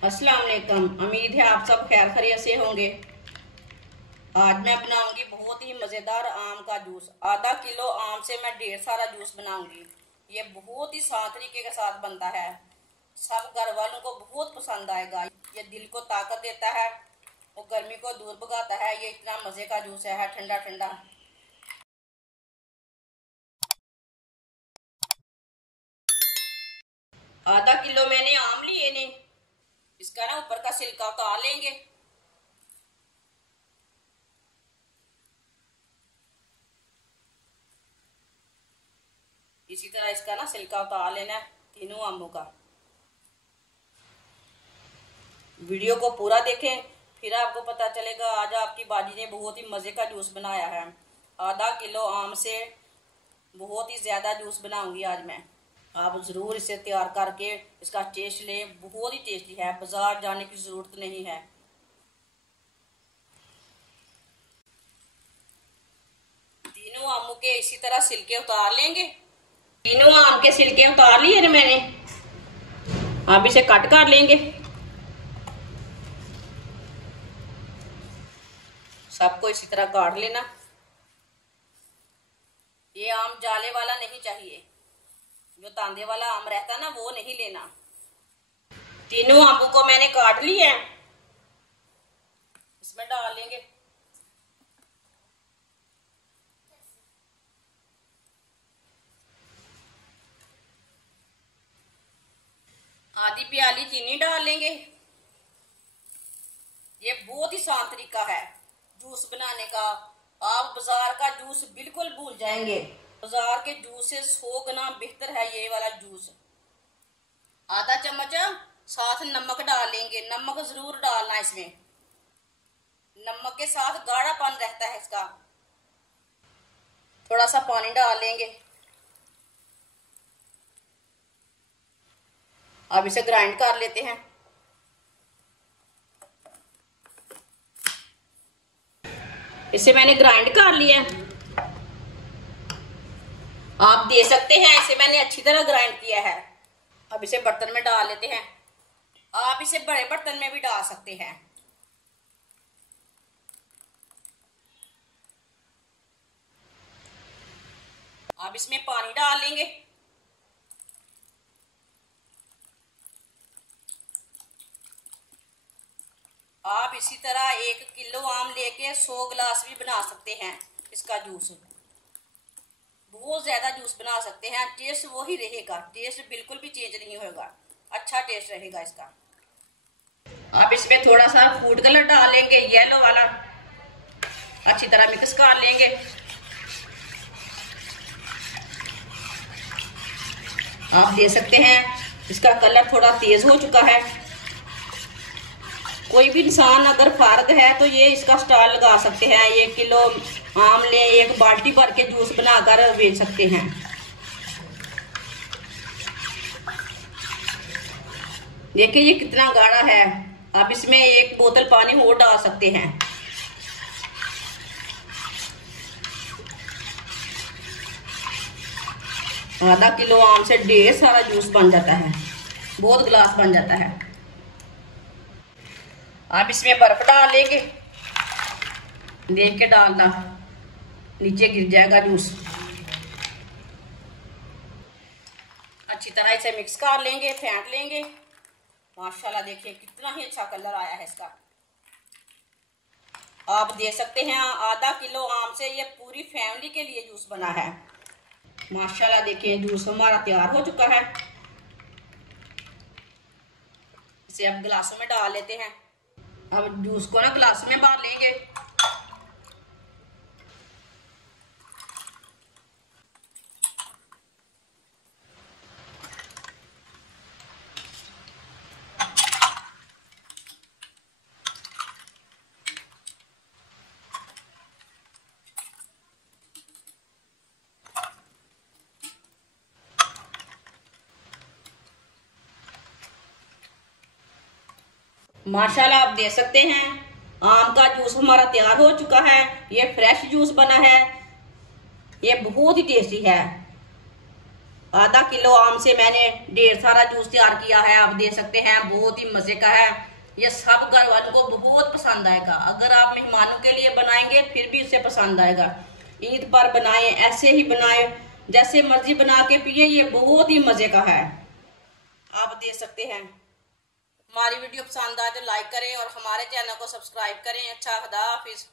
अस्सलाम वालेकुम। उम्मीद है आप सब खैर खैरियत से होंगे। आज मैं बनाऊंगी बहुत ही मज़ेदार आम का जूस। आधा किलो आम से मैं ढेर सारा जूस बनाऊंगी। ये बहुत ही आसान तरीके के साथ बनता है। सब घर वालों को बहुत पसंद आएगा। ये दिल को ताकत देता है और गर्मी को दूर भगाता है। ये इतना मज़े का जूस है ठंडा ठंडा। आधा किलो मैंने आम लिए ने। इसका ना ऊपर का छिलका उतार लेंगे। इसी तरह इसका ना छिलका उतार लेना है तीनों आमों का। वीडियो को पूरा देखें, फिर आपको पता चलेगा आज आपकी बाजी ने बहुत ही मज़े का जूस बनाया है। आधा किलो आम से बहुत ही ज़्यादा जूस बनाऊंगी आज मैं। आप ज़रूर इसे तैयार करके इसका टेस्ट लें। बहुत ही टेस्टी है, बाजार जाने की ज़रूरत नहीं है। तीनों आमों के इसी तरह छिलके उतार लेंगे। तीनों आम के छिलके उतार लिए ना मैंने। अब इसे कट कर लेंगे। सबको इसी तरह काट लेना। ये आम जाले वाला नहीं चाहिए, जो तांदे वाला आम रहता ना वो नहीं लेना। तीनों आमों को मैंने काट लिया है, इसमें डाल लेंगे। आधी प्याली चीनी डाल लेंगे। ये बहुत ही आसान तरीका है जूस बनाने का। आप बाजार का जूस बिल्कुल भूल जाएंगे। बाजार के जूस से 100 गुना बेहतर है ये वाला जूस। आधा चम्मच साथ नमक डाल लेंगे। नमक जरूर डालना इसमें। नमक के साथ गाढ़ापन रहता है इसका। थोड़ा सा पानी डाल लेंगे। अब इसे ग्राइंड कर लेते हैं। इसे मैंने ग्राइंड कर लिया। आप दे सकते हैं, इसे मैंने अच्छी तरह ग्राइंड किया है। अब इसे बर्तन में डाल लेते हैं। आप इसे बड़े बर्तन में भी डाल सकते हैं। अब इसमें पानी डाल लेंगे। आप इसी तरह 1 किलो आम लेके 100 गिलास भी बना सकते हैं इसका जूस। बहुत ज्यादा जूस बना सकते हैं। टेस्ट वही रहेगा, टेस्ट बिल्कुल भी चेंज नहीं होगा। अच्छा टेस्ट रहेगा इसका। आप इसमें थोड़ा सा फूड कलर डाल लेंगे, येलो वाला। अच्छी तरह मिक्स कर लेंगे। आप दे सकते हैं इसका कलर थोड़ा तेज हो चुका है। कोई भी इंसान अगर फारग है तो ये इसका स्टॉल लगा सकते हैं। 1 किलो आम ले, 1 बाल्टी भर के जूस बनाकर बेच सकते हैं। देखिए ये कितना गाढ़ा है। आप इसमें 1 बोतल पानी और डाल सकते हैं। आधा किलो आम से ढेर सारा जूस बन जाता है, बहुत गिलास बन जाता है। आप इसमें बर्फ डाल लेंगे। देख के डालना, नीचे गिर जाएगा जूस। अच्छी तरह इसे मिक्स कर लेंगे, फेंट लेंगे। माशाल्लाह देखिए कितना ही अच्छा कलर आया है इसका। आप देख सकते हैं आधा किलो आम से ये पूरी फैमिली के लिए जूस बना है। माशाल्लाह देखिए जूस हमारा तैयार हो चुका है। इसे अब गिलासों में डाल लेते हैं। अब जूस को ना गिलास में भर लेंगे। माशाल्लाह आप देख सकते हैं आम का जूस हमारा तैयार हो चुका है। ये फ्रेश जूस बना है। ये बहुत ही टेस्टी है। आधा किलो आम से मैंने ढेर सारा जूस तैयार किया है, आप देख सकते हैं, बहुत ही मजे का है। ये सब घर वालों को बहुत पसंद आएगा। अगर आप मेहमानों के लिए बनाएंगे फिर भी उसे पसंद आएगा। ईद पर बनाएं, ऐसे ही बनाएं, जैसे मर्जी बना के पिए, ये बहुत ही मजे का है, आप देख सकते हैं। हमारी वीडियो पसंद आए तो लाइक करें और हमारे चैनल को सब्सक्राइब करें। अच्छा, खुदा हाफिज।